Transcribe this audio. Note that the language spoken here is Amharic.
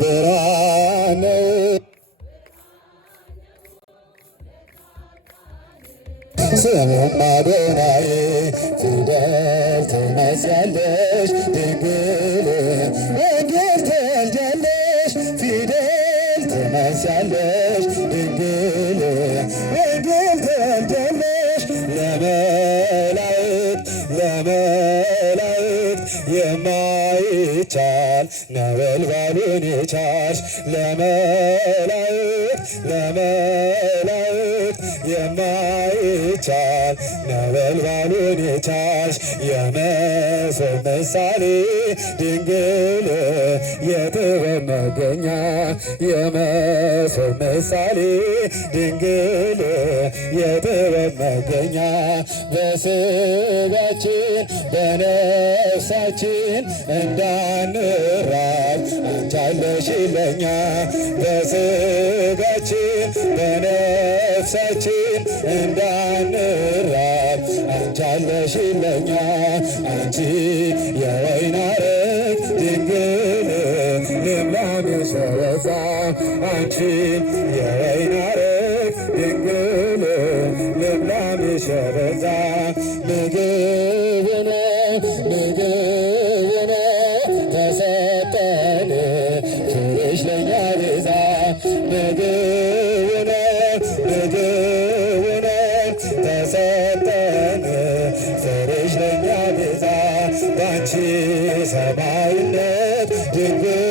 ብርሃን ስሙም አዶናይ ፊደል ትመስያለሽ ድንግል ወንጌል ትወልጃለሽ ፊደል ትመስያለሽ ድንግል ወንጌል ትወልጃለሽ ለመላእክት የማይቻል ነበልባሉን የቻልሽ ለመላእክት የማይቻል ነበልባሉን የቻልሽ የመሶብ ምሳሌ ድንግል የጥበብ መገኛ የመሶብ ምሳሌ ድንግል የጥበብ መገኛ በስጋችን በነፍሳችን እንዳንራብ አንቺ አለሽለኛ በስጋችን በነፍሳችን እንዳንራብ አንቺ አለሽለኛ አንቺ የወይን አረግ ድንግል ልምላሜሽ በዛ አንቺ የወይን አረግ ድንግል ልምላሜሽ በዛ ምግብ ነው ተሰጠን ፍሬሽ ለኛ ቤዛ ምግብ ነው ተሰጠን ፍሬሽ ለኛ ቤዛ ባንቺ ሰማይነት ድንግል